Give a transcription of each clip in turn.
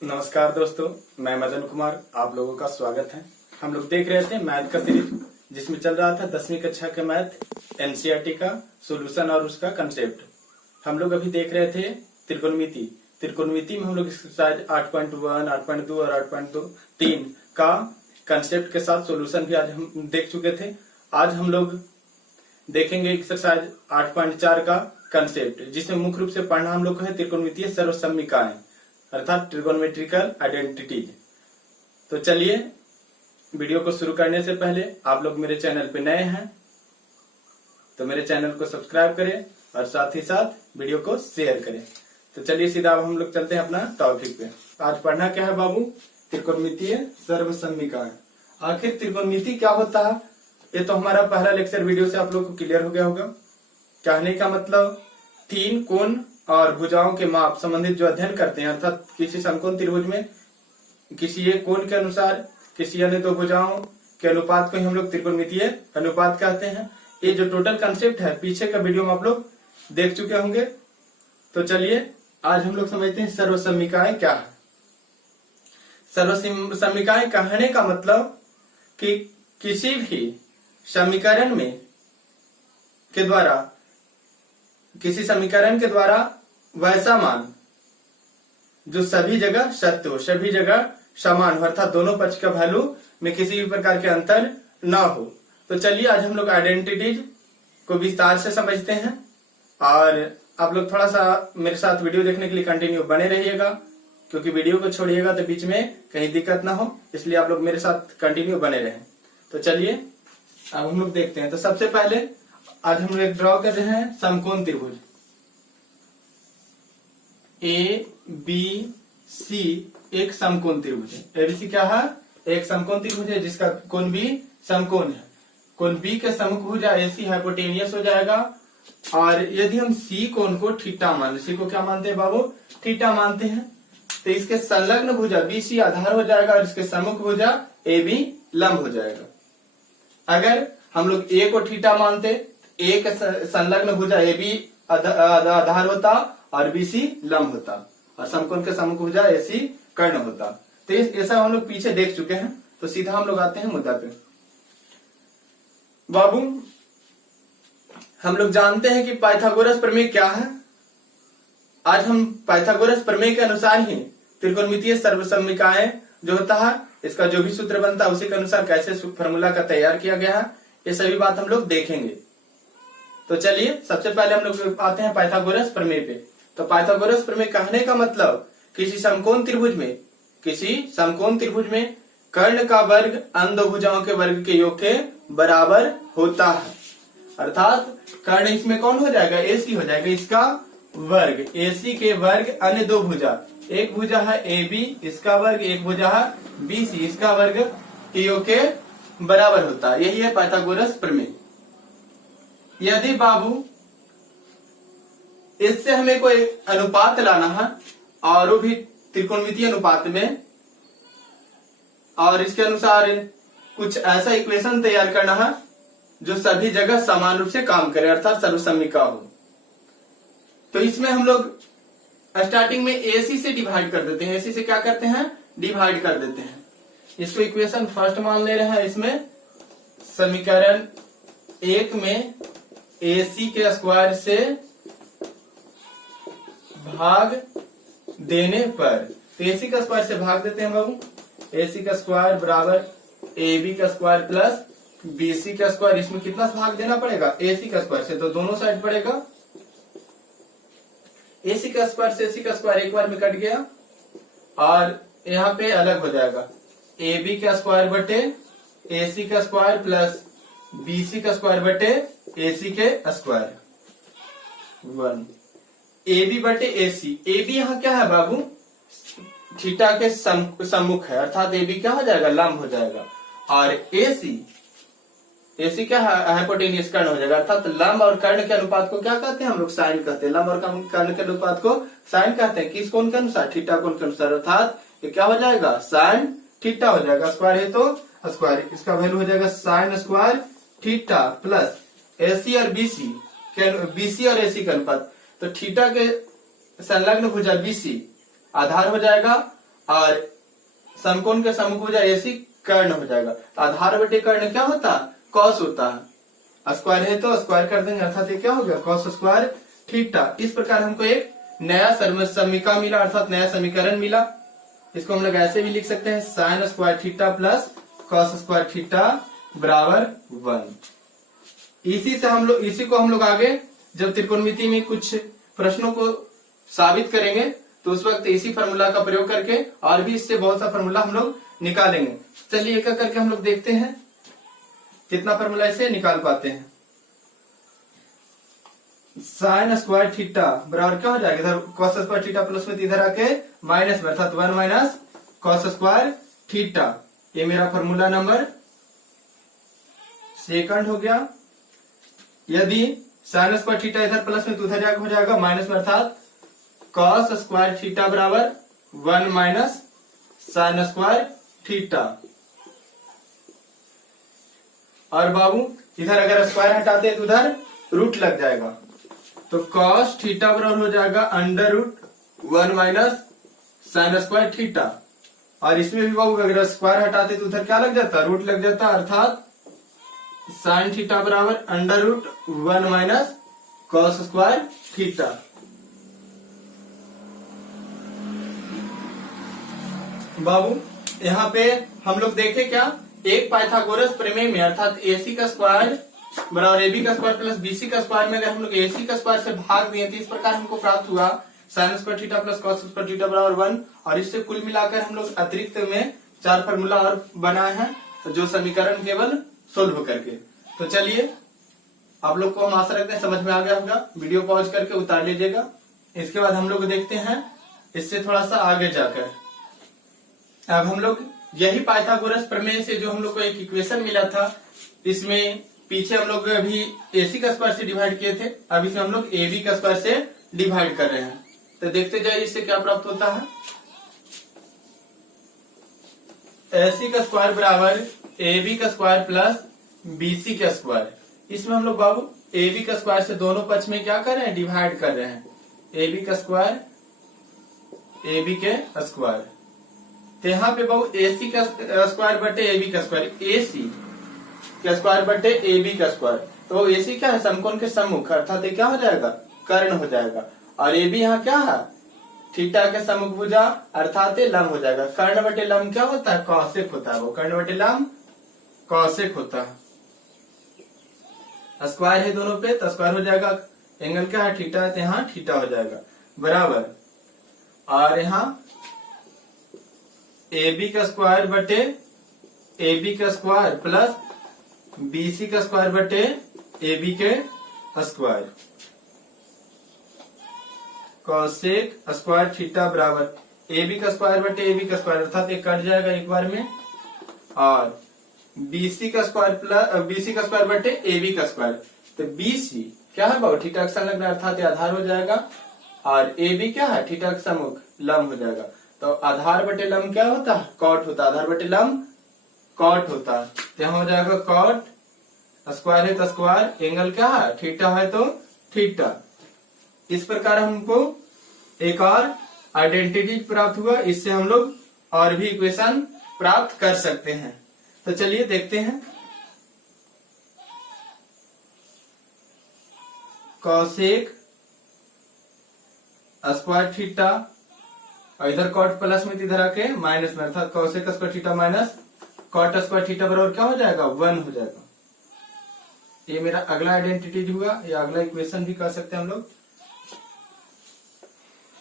नमस्कार दोस्तों, मैं मदन कुमार, आप लोगों का स्वागत है। हम लोग देख रहे थे मैथ का सीरीज, जिसमें चल रहा था 10वीं कक्षा का मैथ एनसीईआरटी का सॉल्यूशन और उसका कंसेप्ट। हम लोग अभी देख रहे थे त्रिकोणमिति में हम लोग एक्सरसाइज 8.1, 8.2 और 8.3 का कंसेप्ट के साथ सॉल्यूशन भी आज हम देख चुके थे। आज हम लोग देखेंगे एक्सरसाइज 8.4 का कंसेप्ट, जिसमें मुख्य रूप से पढ़ना हम लोग को है त्रिकोणमितीय सर्वसम्मिकाएं अर्थात ट्रिगोनोमेट्रिकल आइडेंटिटीज। तो चलिए, वीडियो को शुरू करने से पहले आप लोग मेरे चैनल पे नए हैं तो मेरे चैनल को सब्सक्राइब करें और साथ ही साथ वीडियो को शेयर करें। तो चलिए सीधा अब हम लोग चलते हैं अपना टॉपिक पे। आज पढ़ना क्या है बाबू? त्रिकोणमितीय सर्वसम्मिकाएं। आखिर त्रिकोणमिति क्या होता है? ये तो हमारा पहला लेक्चर वीडियो से आप लोग को क्लियर हो गया होगा। कहने का मतलब, तीन कोण और भुजाओं के माप संबंधित जो अध्ययन करते हैं, अर्थात किसी समकोण त्रिभुज में किसी एक कोण के अनुसार किसी अन्य दो भुजाओं के अनुपात को ही हम लोग त्रिकोणमितीय अनुपात कहते हैं। ये जो टोटल कंसेप्ट है, पीछे का वीडियो में आप लोग देख चुके होंगे। तो चलिए आज हम लोग समझते हैं सर्वसम्मिकाएं क्या है। सर्वसम्मिकाएं कहने का मतलब कि किसी भी समीकरण के द्वारा वैसा मान जो सभी जगह सत्य हो, सभी जगह समान हो, अर्थात दोनों पक्ष का वैल्यू में किसी भी प्रकार के अंतर न हो। तो चलिए आज हम लोग आइडेंटिटीज को विस्तार से समझते हैं और आप लोग थोड़ा सा मेरे साथ वीडियो देखने के लिए कंटिन्यू बने रहिएगा, क्योंकि वीडियो को छोड़िएगा तो बीच में कहीं दिक्कत ना हो, इसलिए आप लोग मेरे साथ कंटिन्यू बने रहें। तो चलिए अब हम लोग देखते हैं। तो सबसे पहले आज हम लोग ड्रॉ कर रहे हैं समकोण त्रिभुज ए बी सी। एक समकोण त्रिभुज है। एबीसी क्या है? एक समकोण त्रिभुज है जिसका कोण बी समकोण है। कोण बी के समभुजा एसी हाइपोटेनियस हो जाएगा। और यदि हम सी कोण को थीटा मान, सी को क्या मानते हैं बाबू? थीटा मानते हैं। तो इसके संलग्न भुजा बीसी आधार हो जाएगा और इसके सम्मुख भुजा ए बी लंब हो जाएगा। अगर हम लोग ए को थीटा मानते, ए के संलग्न भुजा ए बी आधार होता और बीसी लंब होता और समकोण के सम्मुख भुजा एसी कर्ण होता। तो ऐसा हम लोग पीछे देख चुके हैं। तो सीधा हम लोग आते हैं मुद्दा पे। बाबू, हम लोग जानते हैं कि पाइथागोरस प्रमेय क्या है। आज हम पाइथागोरस प्रमेय के अनुसार ही त्रिकोणमितीय सर्वसम्मिकाएं जो होता है, इसका जो भी सूत्र बनता है उसी के अनुसार कैसे फॉर्मूला का तैयार किया गया है, ये सभी बात हम लोग देखेंगे। तो चलिए सबसे पहले हम लोग आते हैं पाइथागोरस प्रमेय पे। तो पाइथागोरस प्रमेय कहने का मतलब, किसी समकोण त्रिभुज में कर्ण का वर्ग अन्य दो भुजाओं के वर्ग के योग के बराबर होता है। अर्थात कर्ण इसमें कौन हो जाएगा? एसी हो जाएगा। इसका वर्ग, एसी के वर्ग अन्य दो भुजा, एक भुजा है ए बी, इसका वर्ग, एक भुजा है बी सी, इसका वर्ग के योग के बराबर होता है। यही है पाइथागोरस प्रमेय। यदि बाबू इससे हमें कोई अनुपात लाना है, और वो भी त्रिकोणमितीय अनुपात में, और इसके अनुसार कुछ ऐसा इक्वेशन तैयार करना है जो सभी जगह समान रूप से काम करे, अर्थात सर्वसम्मिका हो। तो इसमें हम लोग स्टार्टिंग में एसी से डिवाइड कर देते हैं। एसी से क्या करते हैं? डिवाइड कर देते हैं। इसको इक्वेशन फर्स्ट मान ले रहे हैं। इसमें समीकरण 1 में एसी के स्क्वायर से भाग देने पर, तो एसी का स्क्वायर से भाग देते हैं बाबू। एसी का स्क्वायर बराबर ए बी का स्क्वायर प्लस बीसी का स्क्वायर। इसमें कितना भाग देना पड़ेगा? एसी का स्क्वायर से, तो दोनों साइड पड़ेगा। एसी का स्क्वायर से एसी का स्क्वायर एक बार में कट गया और यहाँ पे अलग हो जाएगा। ए बी का स्क्वायर बटे एसी का स्क्वायर प्लस बीसी का स्क्वायर बटे एसी के स्क्वायर, 1 ए बी बटे एसी। ए बी यहाँ क्या है बाबू? थीटा के सम्मुख है, अर्थात ए बी क्या हो जाएगा? लंब हो जाएगा। और एसी क्या है? हाइपोटेनियस कर्ण हो जाएगा। अर्थात लंब और कर्ण के अनुपात को क्या कहते हैं हम लोग? साइन कहते हैं। लंब और कर्ण के अनुपात को साइन कहते हैं। किस कोण के अनुसार? थीटा कोण के अनुसार। अर्थात ये क्या हो जाएगा? साइन थीटा हो जाएगा। स्क्वायर है तो स्क्वायर, इसका वैल्यू हो जाएगा sign square theta plus AC और बीसी और एसी का अनुपात। तो थीटा के संलग्न भुजा बीसी आधार हो जाएगा और समकोण के समभुजा AC कर्ण हो जाएगा। तो आधार बटे कर्ण क्या होता है? कॉस होता है। स्क्वायर है तो स्क्वायर कर देंगे, अर्थात ये क्या हो गया? Cos square theta. इस प्रकार हमको एक नया समीकरण मिला, अर्थात नया समीकरण मिला। इसको हम लोग ऐसे भी लिख सकते हैं, sign square theta plus cos square theta बराबर 1। इसी को हम लोग आगे जब त्रिकोणमिति में कुछ प्रश्नों को साबित करेंगे तो उस वक्त इसी फार्मूला का प्रयोग करके और भी इससे बहुत सा फार्मूला हम लोग निकालेंगे। चलिए एक एक करके हम लोग देखते हैं कितना फार्मूला इसे निकाल पाते हैं। साइन स्क्वायर थीटा बराबर क्या हो जाएगा? इधर कॉस स्क्वायर थीटा प्लस में इधर आके माइनस में, अर्थात 1 माइनस कॉस स्क्वायर थीटा। ये मेरा फार्मूला नंबर सेकंड हो गया। यदि साइन स्क्वायर थीटा इधर प्लस में तो उधर जाकर हो जाएगा माइनस में, अर्थात कॉस स्क्वायर थीटा बराबर 1 माइनस साइन स्क्वायर थीटा। और बाबू इधर अगर स्क्वायर हटाते तो उधर रूट लग जाएगा, तो कॉस थीटा बराबर हो जाएगा under root 1 minus sine square theta. और इसमें भी बाबू अगर स्क्वायर हटाते तो उधर क्या लग जाता? रूट लग जाता, अर्थात साइन थीटा बराबर under root 1 minus cos square theta. बाबू यहाँ पे हम लोग देखे क्या? एक पाइथागोरस प्रमेय में, अर्थात AC का स्क्वायर बराबर AB का स्क्वायर प्लस BC का स्क्वायर में अगर हम लोग AC का स्क्वायर से भाग दिए तो इस प्रकार हमको प्राप्त हुआ sign square theta plus cos square theta बराबर 1। और इससे कुल मिलाकर हम लोग अतिरिक्त में 4 फार्मूला और बनाए हैं, जो समीकरण केवल सोल्व करके। तो चलिए आप लोग को हम आशा रखते हैं समझ में आ गया होगा। वीडियो पॉज करके उतार लीजिएगा। इसके बाद हम लोग देखते हैं इससे थोड़ा सा आगे जाकर। अब हम लोग यही पाइथागोरस प्रमेय से जो हम लोग को एक इक्वेशन मिला था, इसमें पीछे हम लोग अभी AC का स्क्वायर से डिवाइड किए थे, अब इसमें हम लोग AB का स्क्वायर से डिवाइड कर रहे हैं। तो देखते जाइए इससे क्या प्राप्त होता है। AC का स्क्वायर बराबर AB का स्क्वायर प्लस BC का स्क्वायर। इसमें हम लोग बाबू AB का स्क्वायर से दोनों पक्ष में क्या कर रहे हैं? डिवाइड कर रहे हैं। AB का स्क्वायर AB के स्क्वायर। तो यहाँ पे बाबू AC का स्क्वायर बटे AB का स्क्वायर, AC का स्क्वायर बटे AB का स्क्वायर। तो AC क्या है? समकोण के सम्मुख, अर्थात ये क्या हो जाएगा? कर्ण हो जाएगा। और AB यहाँ क्या है? थीटा के सम्मुख भुजा, अर्थात लंब हो जाएगा। कर्ण बटे लंब क्या होता है? कौशिक होता है। वो कर्ण बटे लंब कौशिक होता है। स्क्वायर है दोनों पे तो स्क्वायर हो जाएगा। एंगल क्या है? थीटा है, तो यहाँ थीटा हो जाएगा बराबर। और यहाँ AB का स्क्वायर बटे AB का स्क्वायर प्लस BC का स्क्वायर बटे AB के स्क्वायर। कॉसेक स्क्वायर थीटा बराबर AB का स्क्वायर बटे AB का स्क्वायर, अर्थात एक कट जाएगा एक बार में। और BC का स्क्वायर प्लस BC का स्क्वायर बटे AB का स्क्वायर। तो BC क्या है बाबू? थीटा का संलग्न, अर्थात आधार हो जाएगा। और AB क्या है? थीटा का सम्मुख लंब हो जाएगा। तो आधार बटे लंब क्या होता है? कॉट होता है। आधार बटे लंब कॉट होता है। तो यहाँ हो जाएगा कॉट, स्क्वायर है तो स्क्वायर, एंगल क्या है? थीटा है तो थीटा। इस प्रकार हमको एक और आइडेंटिटी प्राप्त हुआ। इससे हम लोग और भी इक्वेशन प्राप्त कर सकते हैं। तो चलिए देखते हैं। कॉसेक स्क्वायर थीटा और इधर कॉट प्लस में इधर आके माइनस में, अर्थात cosec square theta minus cot square theta बराबर क्या हो जाएगा? 1 हो जाएगा। ये मेरा अगला आइडेंटिटी हुआ, या अगला इक्वेशन भी कह सकते हैं हम लोग।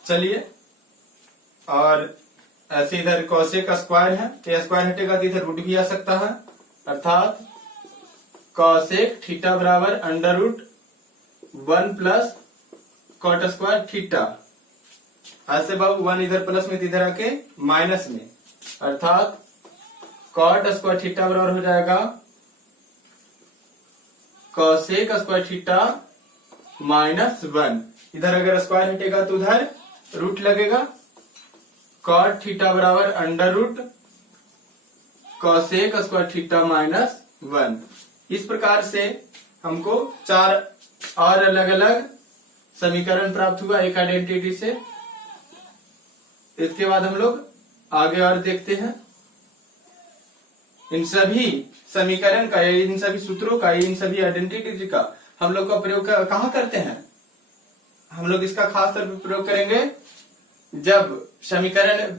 चलिए, और ऐसे इधर कॉसेक का स्क्वायर है तो स्क्वायर हटेगा तो इधर रूट भी आ सकता है, अर्थात कॉसेक थीटा बराबर under root 1 plus cot square theta. ऐसे बाबू 1 इधर प्लस में इधर आके माइनस में, अर्थात कॉट स्क्वायर थीटा बराबर हो जाएगा कॉसेक स्क्वायर थीटा माइनस 1। इधर अगर स्क्वायर हटेगा तो उधर रूट लगेगा। कॉट थीटा बराबर under root cosec square theta minus 1। इस प्रकार से हमको 4 और अलग अलग समीकरण प्राप्त हुआ एक आइडेंटिटी से। इसके बाद हम लोग आगे और देखते हैं। इन सभी समीकरण का, इन सभी सूत्रों का, इन सभी आइडेंटिटी का हम लोग का प्रयोग कहाँ करते हैं? हम लोग इसका खास तौर पर प्रयोग करेंगे जब समीकरण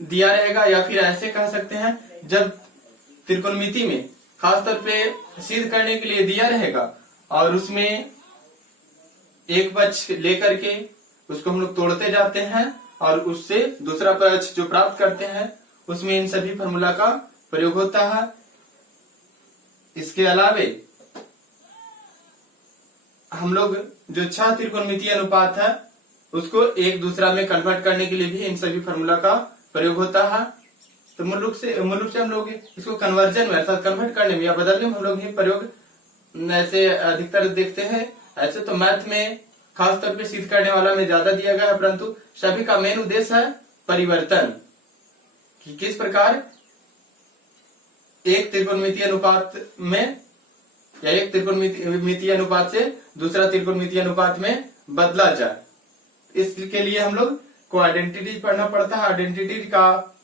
दिया रहेगा, या फिर ऐसे कह सकते हैं जब त्रिकोणमिति में खास तौर पे सिद्ध करने के लिए दिया रहेगा और उसमें एक पक्ष लेकर के उसको हम लोग तोड़ते जाते हैं और उससे दूसरा पक्ष जो प्राप्त करते हैं उसमें इन सभी फॉर्मूला का प्रयोग होता है। इसके अलावे हम लोग जो 6 त्रिकोणमितीय अनुपात है उसको एक दूसरा में कन्वर्ट करने के लिए भी इन सभी फॉर्मूला का प्रयोग होता है। तो मूल रूप से हम लोग इसको कन्वर्जन में अर्थात कन्वर्ट करने में या बदलने में हम लोग ये प्रयोग ऐसे अधिकतर देखते हैं। ऐसे तो मैथ में खास तौर पे सिद्ध करने वाला में ज्यादा दिया गया है, परंतु सभी का मेन उद्देश्य है परिवर्तन, कि किस प्रकार एक त्रिकोणमितीय अनुपात में या एक त्रिकोणमितीय अनुपात से दूसरा त्रिकोणमितीय अनुपात में बदला जाए। इसके लिए हम लोग को आइडेंटिटी पढ़ना पड़ता है। आइडेंटिटी का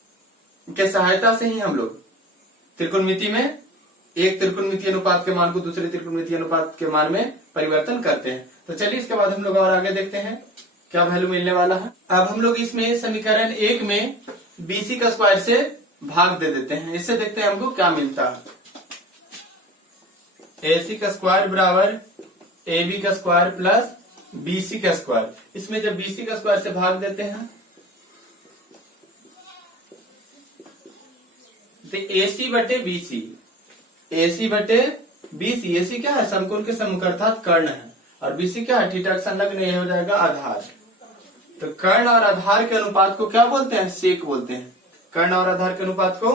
के सहायता से ही हम लोग त्रिकोणमिति में एक त्रिकोणमितीय अनुपात के मान को दूसरे त्रिकोणमितीय अनुपात के मान में परिवर्तन करते हैं। तो चलिए इसके बाद हम लोग और आगे देखते हैं क्या वैल्यू मिलने वाला है। अब हम लोग इसमें समीकरण 1 में BC का स्क्वायर से भाग दे देते हैं। इससे देखते हैं हमको क्या मिलता है। AC का स्क्वायर बराबर AB का स्क्वायर प्लस BC का स्क्वायर। इसमें जब BC का स्क्वायर से भाग देते हैं तो AC बटे BC, AC बटे BC। AC क्या है? समकोण के सम्मुख अर्थात कर्ण है, और BC क्या है? थीटा का संलग्न, यह हो जाएगा आधार। तो कर्ण और आधार के अनुपात को क्या बोलते हैं? सेक बोलते हैं। कर्ण और आधार के अनुपात को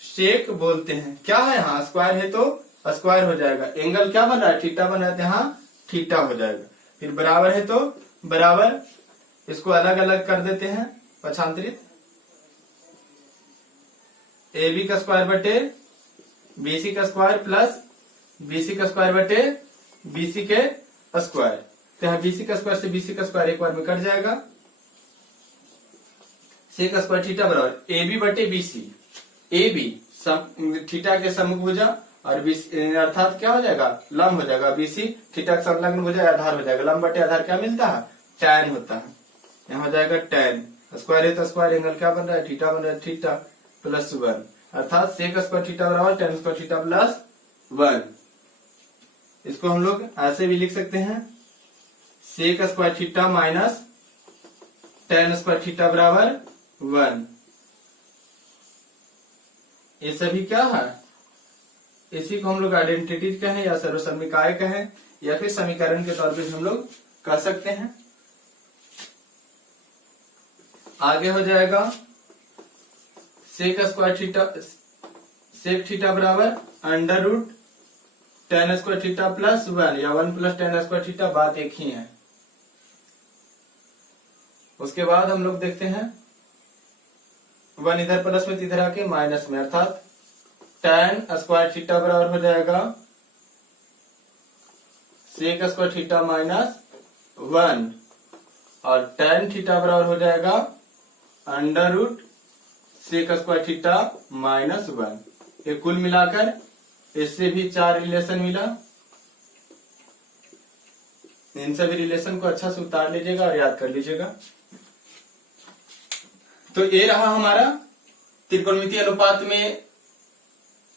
सेक बोलते हैं। क्या है? यहाँ स्क्वायर है तो स्क्वायर हो जाएगा। एंगल क्या बन रहा है? थीटा बन रहा है, यहाँ थीटा हो जाएगा। फिर बराबर है तो बराबर, इसको अलग अलग कर देते हैं पक्षांतरित। AB का स्क्वायर बटे BC का स्क्वायर प्लस BC का स्क्वायर बटे BC के स्क्वायर। तो यहाँ BC का स्क्वायर से BC का स्क्वायर एक बार में कट जाएगा। C का स्क्वायर थीटा बराबर AB बटे BC। AB थीटा के सम्मुख भुजा और BC अर्थात क्या हो जाएगा? लंब हो जाएगा। BC थीटा का संलग्न भुजा आधार हो जाएगा। लंब बटे आधार क्या मिलता है? tan होता है। यहाँ हो जाएगा tan। स्क्वायर है तो स्क्वायर, एंगल क्या बन रहा है? थीटा बन रहा है, थीटा प्लस 1 अर्थात सेक स्क्वायर थीटा बराबर tan स्क्वायर थीटा प्लस 1। इसको हम लोग ऐसे भी लिख सकते हैं, sec square theta minus tan square theta बराबर 1। ये सभी क्या है? इसी को हम लोग आइडेंटिटी कहें या सर्वसमीकाय कहें या फिर समीकरण के तौर पे हम लोग कह सकते हैं। आगे हो जाएगा sec square theta, sec theta बराबर under root tan square theta plus 1 या 1 प्लस tan स्क्वायर थीटा, बात एक ही है। उसके बाद हम लोग देखते हैं 1 इधर प्लस में, इधर आके माइनस में, अर्थात tan स्क्वायर थीटा बराबर हो जाएगा सेक स्क्वायर थीटा माइनस 1 और tan थीटा बराबर हो जाएगा under root sec square theta minus 1। ये कुल मिलाकर इससे भी 4 रिलेशन मिला। इन सभी रिलेशन को अच्छा से उतार लीजिएगा और याद कर लीजिएगा। तो ये रहा हमारा त्रिकोणमितीय अनुपात में,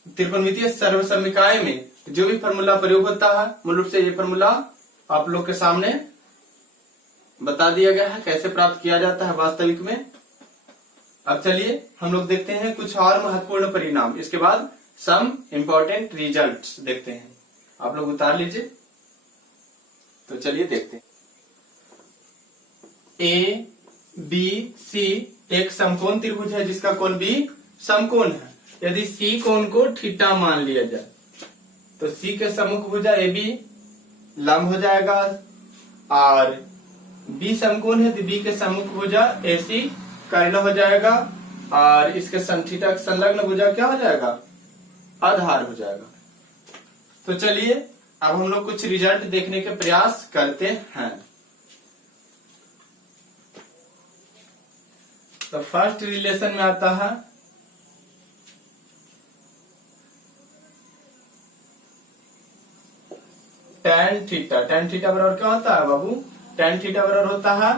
त्रिकोणमितीय सर्वसमीकाय में जो भी फॉर्मूला प्रयोग होता है, मूल रूप से ये फॉर्मूला आप लोग के सामने बता दिया गया है कैसे प्राप्त किया जाता है वास्तविक में। अब चलिए हम लोग देखते हैं कुछ और महत्वपूर्ण परिणाम। इसके बाद सम इम्पोर्टेंट रिजल्ट्स देखते हैं। आप लोग उतार लीजिए। तो चलिए देखते हैं। ए बी सी एक समकोण त्रिभुज है जिसका कोण बी समकोण है। यदि सी कोण को थीटा मान लिया जाए तो सी के सम्मुख भुजा ए बी लंब हो जाएगा, और बी समकोण है तो बी के सम्मुख भुजा ए सी कर्ण हो जाएगा, और इसके थीटा संलग्न भुजा क्या हो जाएगा? आधार हो जाएगा। तो चलिए अब हम लोग कुछ रिजल्ट देखने के प्रयास करते हैं। तो फर्स्ट रिलेशन में आता है tan थीटा। tan थीटा बराबर क्या होता है बाबू? tan थीटा बराबर होता है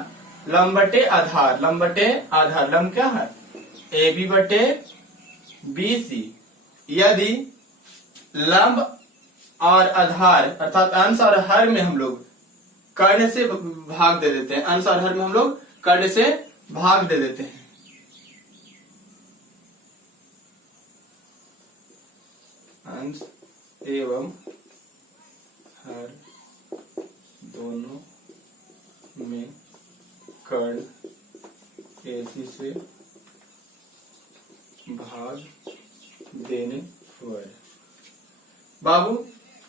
लंब बटे आधार। लंब बटे आधार, लंब क्या है? ए बी बटे बी सी। यदि लंब और आधार अर्थात अंश और हर में हम लोग कर्ण से भाग दे देते हैं, अंश और हर में हम लोग कर्ण से भाग दे देते हैं, अंश एवं हर दोनों में कर्ण एसी से भाग देने पर बाबू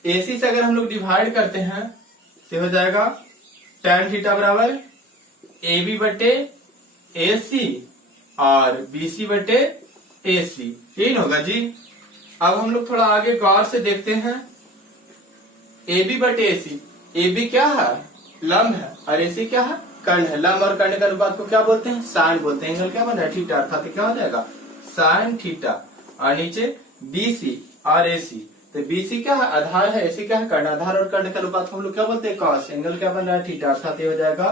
एसी से अगर हम लोग डिवाइड करते हैं तो हो जाएगा tan थीटा बराबर ए बी बटे ए सी और बी सी बटे ए सी। यही होगा जी। अब हम लोग थोड़ा आगे गौर से देखते हैं। ए बी बटे ए सी, ए बी क्या है? लंब है और ए सी क्या है? कर्ण है। लंब और कर्ण के अनुपात को क्या बोलते हैं? साइन बोलते हैं। एंगल क्या बन रहा है? थीटा। अर्थात क्या हो जाएगा? Sine theta. और नीचे बी सी और ए सी, तो बी सी क्या है? आधार है। ए सी क्या है? कर्ण। आधार और कर्ण के अनुपात को हम लोग क्या बोलते हैं? कॉस। एंगल क्या बन रहा है? थीटा। अर्थात ये हो जाएगा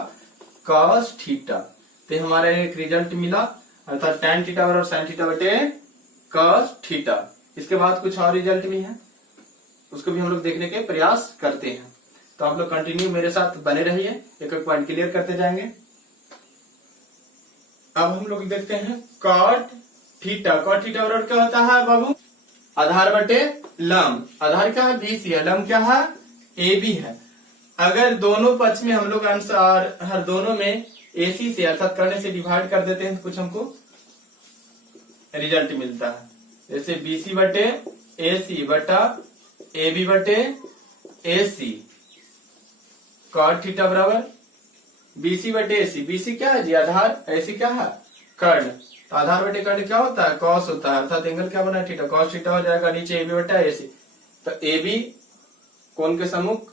कॉस थीटा। तो हमारा एक रिजल्ट मिला, अर्थात tan थीटा और साइन थीटा बटे कॉस थीटा। इसके बाद कुछ और रिजल्ट भी है, उसको भी हम लोग देखने के प्रयास करते हैं। तो आप लोग कंटिन्यू मेरे साथ बने रहिए, एक एक पॉइंट क्लियर करते जाएंगे। अब हम लोग देखते हैं कॉट थीटा। कॉट थीटा बराबर क्या होता है बाबू? आधार बटे लंब। आधार क्या है? बी सी है। लंब क्या है? ए बी है। अगर दोनों पक्ष में हम लोग अंश और हर दोनों में ए सी से अर्थात कर्ण से डिवाइड कर देते हैं तो कुछ हमको रिजल्ट मिलता है। जैसे बी सी बटे ए सी बटा ए बी बटे ए सी। कॉट थीटा बराबर बी सी बटे ए सी। बी सी क्या है जी? आधार। ए सी क्या है? कर्ण। तो आधार बटे कर्ण क्या होता है? कॉस होता है। अर्थात एंगल क्या बना? थीटा। कॉस थीटा हो जाएगा नीचे ए बी बटा ए सी। तो ए बी कोण के सम्मुख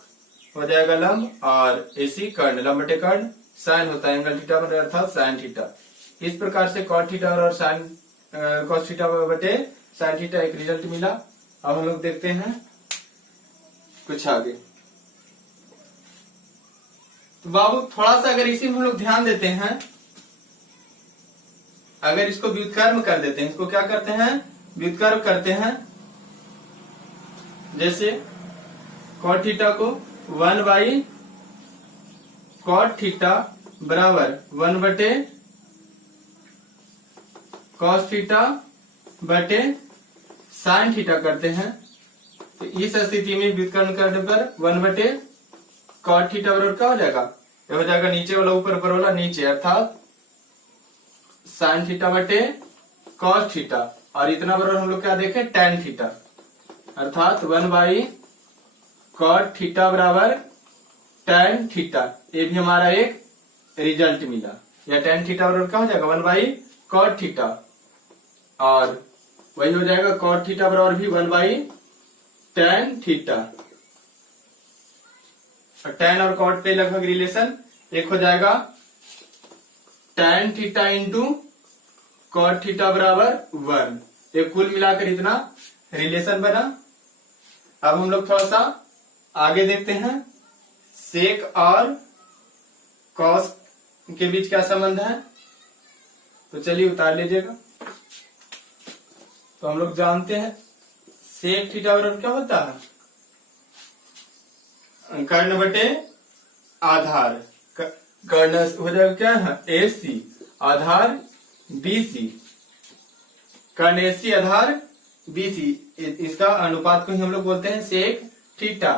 हो जाएगा लंब और ए सी कर्ण। लंब बटे कर्ण साइन होता है, एंगल थीटा बन अर्थात साइन थीटा। इस प्रकार से कॉट थीटा और साइन कॉस थीटा बटे साइन थीटा एक रिजल्ट मिला। अब हम लोग देखते हैं कुछ आगे। तो बाबू थोड़ा सा अगर इसी में हम लोग ध्यान देते हैं, अगर इसको व्युत्क्रम कर देते हैं, इसको क्या करते हैं? व्युत्क्रम करते हैं। जैसे कॉट थीटा को 1 बाई कॉट थीटा बराबर 1 बटे कॉस थीटा बटे साइन थीटा करते हैं। तो इस स्थिति में व्युत्क्रम करने पर 1 बटे कॉट थीटा बराबर क्या हो जाएगा? ये हो जाएगा नीचे वाला ऊपर वाला नीचे, अर्थात साइन थीटा बटे कॉस थीटा। और इतना बराबर हम लोग क्या देखें? tan theta. अर्थात 1 बाई कॉट थीटा बराबर tan थीटा। ये भी हमारा एक रिजल्ट मिला। या tan थीटा बराबर क्या हो जाएगा? 1 बाई कॉट थीटा। और वही हो जाएगा कॉट थीटा बराबर भी 1 बाई tan थीटा। tan और कॉट के लगभग रिलेशन एक हो जाएगा tan theta into cot theta बराबर 1। ये कुल मिलाकर इतना रिलेशन बना। अब हम लोग थोड़ा सा आगे देखते हैं। सेक और कॉस के बीच क्या संबंध है, तो चलिए उतार लीजिएगा। तो हम लोग जानते हैं सेक थीटा बराबर क्या होता है? कर्ण बटे आधार। कर्ण हो जाएगा क्या है? ए सी। आधार बी सी। कर्ण ए सी आधार बी सी। इसका अनुपात को ही हम लोग बोलते हैं सेक थीटा।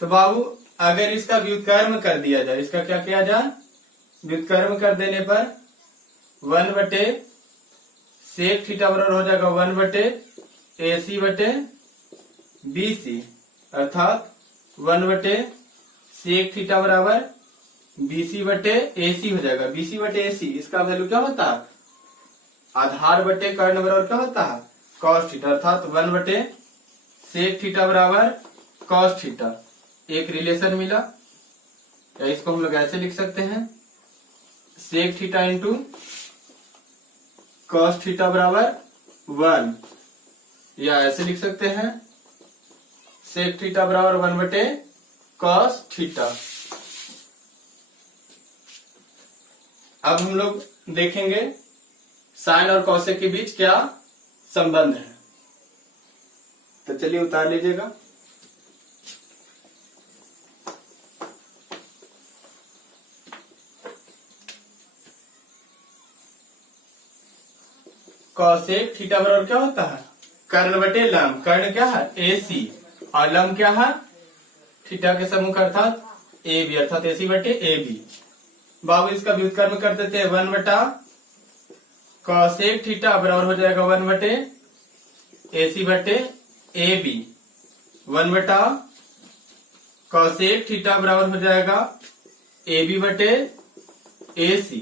तो बाबू अगर इसका व्युत्क्रम कर दिया जाए, इसका क्या किया जाए? व्युत्क्रम कर देने पर 1 बटे सेक थीटा बराबर हो जाएगा 1 बटे ए सी बटे बी सी। अर्थात 1 बटे सेक थीटा बराबर बी सी बटे ए सी हो जाएगा। बी सी बटे ए सी इसका वैल्यू क्या होता है? आधार बटे कर्ण बराबर क्या होता है? Cos theta. अर्थात 1 बटे सेक थीटा बराबर कॉस थीटा। एक रिलेशन मिला। या इसको हम लोग ऐसे लिख सकते हैं sec theta into cos theta बराबर 1, या ऐसे लिख सकते हैं सेक थीटा बराबर 1 बटे कॉस थीटा। अब हम लोग देखेंगे साइन और कॉसेक के बीच क्या संबंध है। तो चलिए उतार लीजिएगा। कॉसेक थीटा बराबर क्या होता है, कर्ण बटे लंब। कर्ण क्या है, AC, और लंब क्या है, थीटा के सम्मुख अर्थात AB, अर्थात AC बटे AB। बाबू इसका व्युत्क्रम कर देते हैं 1 बटा कॉसेक थीटा बराबर हो जाएगा 1 बटे AC बटे AB। 1 बटा कॉसेक थीटा बराबर हो जाएगा AB बटे AC।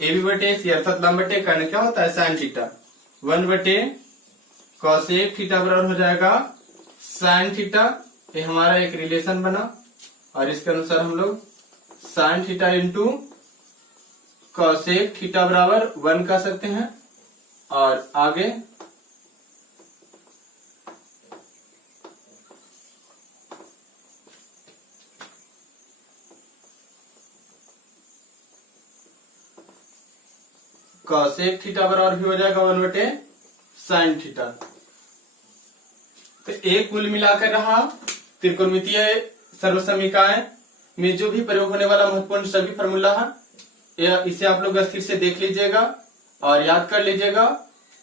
AB बटे AC अर्थात लंब बटे कर्ण क्या होता है, साइन थीटा। 1 बटे कॉसेक थीटा बराबर हो जाएगा साइन थीटा। ये हमारा एक रिलेशन बना, और इसके अनुसार हम लोग sine theta into cosec theta बराबर 1 कह सकते हैं। और आगे कॉसेक थीटा बराबर भी हो जाएगा 1 बटे साइन थीटा। तो एक कुल मिलाकर रहा त्रिकोणमितीय सर्वसमीकरण में जो भी प्रयोग होने वाला महत्वपूर्ण सभी फॉर्मूला है, इसे आप लोग स्थिर से देख लीजिएगा और याद कर लीजिएगा,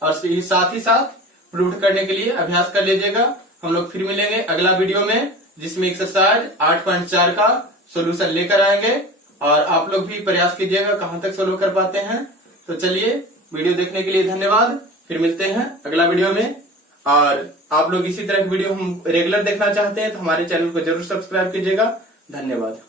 और साथ ही साथ प्रूव करने के लिए अभ्यास कर लीजिएगा। हम लोग फिर मिलेंगे अगला वीडियो में, जिसमें एक्सरसाइज 8.4 का सोल्यूशन लेकर आएंगे, और आप लोग भी प्रयास कीजिएगा कहां तक सोल्व कर पाते हैं। तो चलिए, वीडियो देखने के लिए धन्यवाद। फिर मिलते हैं अगला वीडियो में। और आप लोग इसी तरह की वीडियो हम रेगुलर देखना चाहते हैं तो हमारे चैनल को जरूर सब्सक्राइब कीजिएगा। धन्यवाद।